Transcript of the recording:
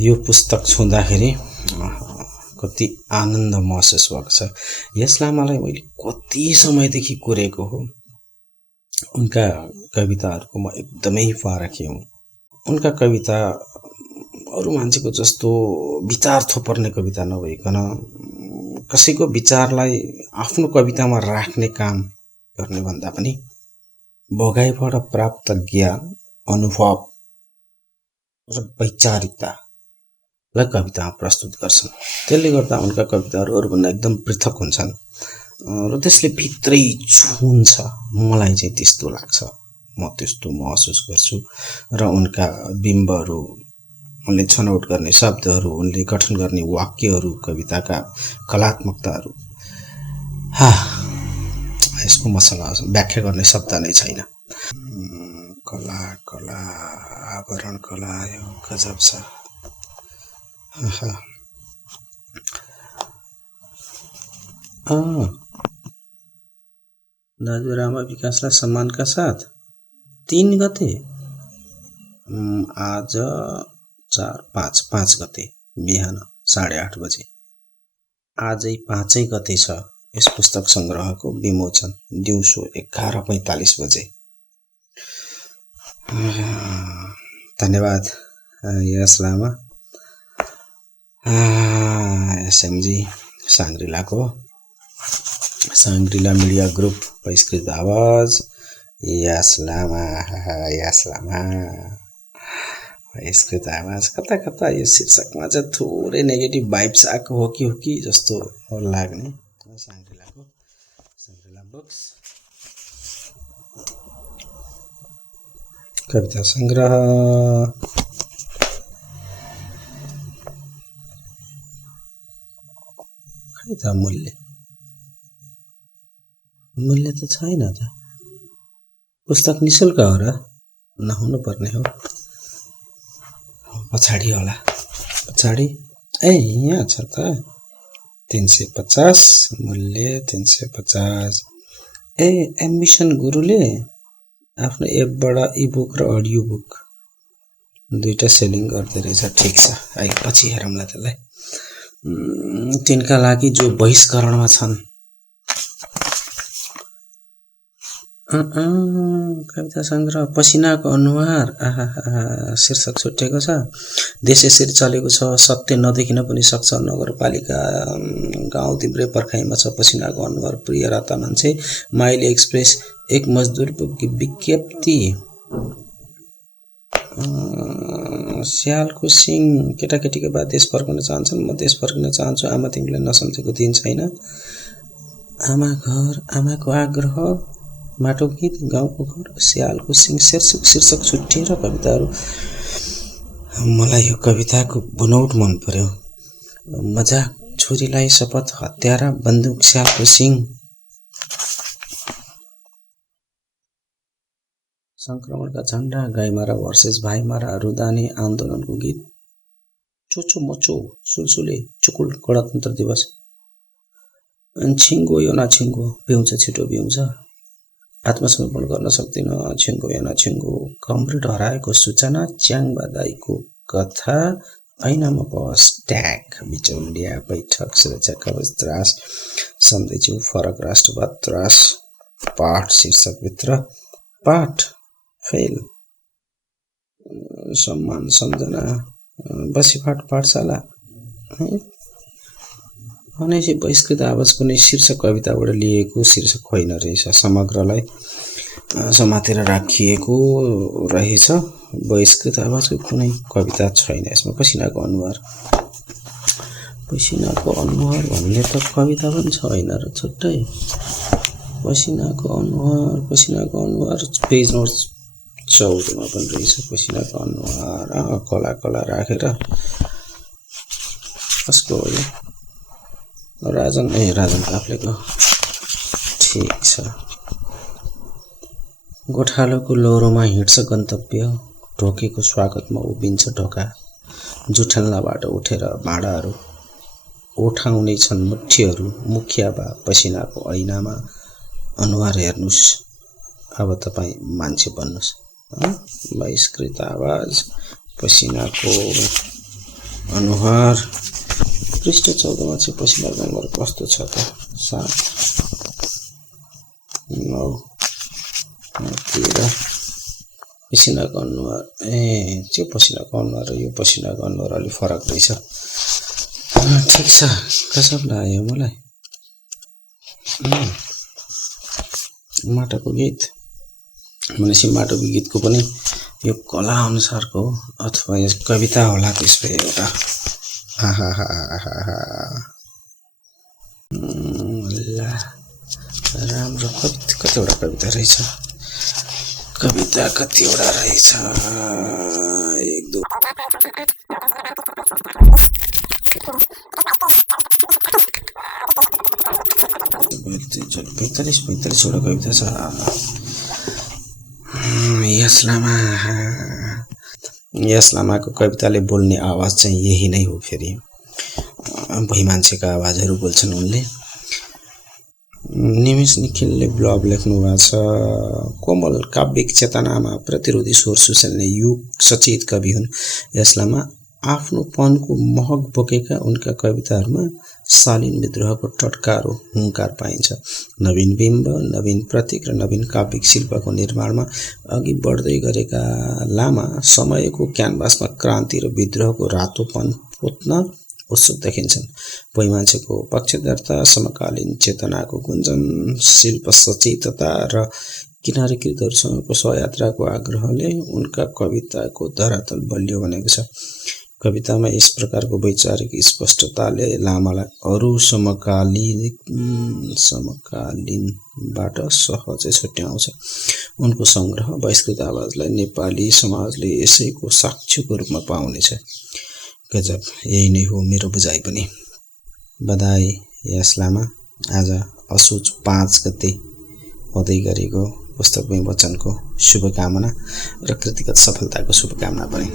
यो पुस्तक छुँदाखेरि कति आनन्द महसुस भएको छ। यस लामालाई मैले कति समयदेखि कोरेको हो। उनका कविताहरूको म एकदमै पारखी हुँ। उनका कविता अरू मान्छेको जस्तो विचार थोपर्ने कविता नभइकन कसैको विचारलाई आफ्नो कवितामा राख्ने काम गर्ने भन्दा पनि भोगाइबाट प्राप्त ज्ञान, अनुभव र वैचारिकतालाई कवितामा प्रस्तुत गर्छन्। त्यसले गर्दा उनका कविताहरू अरूभन्दा एकदम पृथक हुन्छन् र त्यसले भित्रै छुन्छ। मलाई चाहिँ त्यस्तो लाग्छ, म त्यस्तो महसुस गर्छु। र उनका बिम्बहरू, उनले छनौट गर्ने शब्दहरू, उनले गठन गर्ने वाक्यहरू, कविताका कलात्मकताहरू, यसको मसँग व्याख्या गर्ने शब्द नै छैन। कला कला आवरण कला, यो गजब छ। दाजु रामा विकासलाई सम्मानका साथ 3 गते, आज 5 गते बिहान 8:30 बजे, आजै 5 गते छ यस पुस्तक संग्रहको विमोचन, दिउँसो 11:45 बजे। धन्यवाद यस लामा। एसएमजी सांग्रिला मिडिया ग्रुप बहिष्कृत आवाज, यस लामा बहिष्कृत आवाज। कता कता यो शीर्षकमा चाहिँ थोरै नेगेटिभ भाइब्स आएको हो कि जस्तो लाग्ने। सांग्रिला बुक्स कविता संग्रह। खै त मूल्य त छैन त। पुस्तक निशुल्क हो र? नहुनु पर्ने हो। पछाडि होला, पछाडि यहाँ छ त। 350 मूल्य 350। एम्बिसन गुरुले आफ्नो एपबाट इबुक र अडियो बुक दुईटा सेलिङ गर्दै रहेछ। ठिक छ, अहिले पछि हेरौँला त्यसलाई। तिनका लागि जो बहिष्करणमा छन्, कविता संग्रह पसिनाको अनुहार, शीर्षक छुट्टेको छ। देश यसरी चलेको छ, सत्य नदेखिन पनि सक्छ। नगरपालिका गाउँ तिब्रै पर्खाइमा छ पसिनाको अनुहार। प्रिय राता मान्छे, माइली एक्सप्रेस, एक मजदुर विज्ञप्ति। स्यालको सिंह, केटाकेटीका बाद देश फर्कन चाहन्छन्। म देश फर्कन चाहन्छु, आमा तिमीलाई नसम्झेको दिन छैन। आमा घर, आमाको आग्रह, माटो गीत, गाउँको घर, स्यालको सिंह शीर्षक छुट्टिएर कविताहरू। मलाई यो कविताको बुनौट मन पर्यो। मजाक, छोरीलाई शपथ, हत्यारा, बन्दुक, स्यालको सिंह। संक्रमणका झण्डा, गाईमारा भर्सेस भाइमारा, रुदाने, आन्दोलनको गीत, चोचो मचो, सुलसुले, चुकुल, गणतन्त्र दिवस। छिङ्गो यो नछिङ्गो, पिउँछ छिटो पिउँछ। आत्मसमर्पण गर्न सक्दिन, छिङ्गो या नछिङ्गो। कमरेड हराएको सूचना, च्याङबा दाइको कथा, ऐनामा बस, ट्याग, बिचौलिया, बैठक, सुरक्षा कवच, त्रास, सम्झैछु फरक राष्ट्रवाद, त्रास। पाठ शीर्षकभित्र पाठ, फेल, सम्मान, सम्झना, बसीफाट पाठशाला। भनेपछि बहिष्कृत आवाज कुनै शीर्षक कविताबाट लिएको शीर्षक होइन रहेछ, समग्रलाई समातेर राखिएको रहेछ। बहिष्कृत आवाजको कुनै कविता छैन यसमा। पसिनाको अनुहार भन्ने त कविता पनि छैन र छुट्टै। पसिनाको अनुहार पेज नम्बर 14 मा पनि रहेछ। पसिनाको अनुहार कला राखेर कसको हो यो? राजन काफ्लेको। ठिक छ। गोठालोको लोहोरोमा हिँड्छ गन्तव्य, ढोकेको स्वागतमा उभिन्छ ढोका। जुठेल्नाबाट उठेर भाँडाहरू उठाउने छन् मुठीहरू। मुखिया बा पसिनाको ऐनामा अनुहार हेर्नुस्, अब तपाईँ मान्छे बन्नुस्। बहिष्कृत आवाज, पसिनाको अनुहार पृष्ठ 14 मा चाहिँ पछिल्लो नम्बर कस्तो छ त 7 9 13 पसिनाको अनुहार त्यो पसिनाको अनुहार र यो पसिनाको अनुहार अलि फरक रहेछ ठीक छ कसब लाग्यो मलाई माटाको गीत भनेपछि माटाको गीतको पनि यो कला अनुसारको हो अथवा यो कविता होला त्यसको एउटा ल राम्रो कतिवटा कविता रहेछ कतिवटा रहेछ 1 2 45 वटा कविता छ यस लामाको कविताले बोल्ने आवाज चाहिँ यही नै हो फेरि भई मान्छेका आवाजहरू बोल्छन् उनले निमेश निखिलले ब्लग लेख्नु भएको छ कोमल काव्यिक चेतनामा प्रतिरोधी स्वर सुसेल्ने युग सचेत कवि हुन् यस लामा आफ्नो पनको महक बोकेका उनका कविताहरूमा शालीन विद्रोहको टटकारो हुंकार पाइन्छ नवीन बिम्ब नवीन प्रतीक र नवीन काव्यिक शिल्पको निर्माणमा अघि बढ्दै गरेका लामा समयको क्यानभासमा क्रान्ति र विद्रोहको रातोपन पोत्न उत्सुक देखिन्छन् भई मान्छेको पक्षधरता समकालीन चेतनाको गुन्जन शिल्प सचेतता र किनारीकृतहरूसँगको सहयात्राको आग्रहले उनका कविताको धरातल बलियो बनेको छ कवितामा यस प्रकारको वैचारिक स्पष्टताले लामालाई अरू समकालीनबाट सहजै छुट्याउँछ उनको संग्रह बहिष्कृत आवाजलाई नेपाली समाजले यसैको साक्ष्यको रूपमा पाउनेछ गजब यही नै हो मेरो बुझाइ पनि बधाई यस लामा आज असोज 5 गते हुँदै गरेको पुस्तक विमोचनको शुभकामना र कृतिगत सफलताको शुभकामना पनि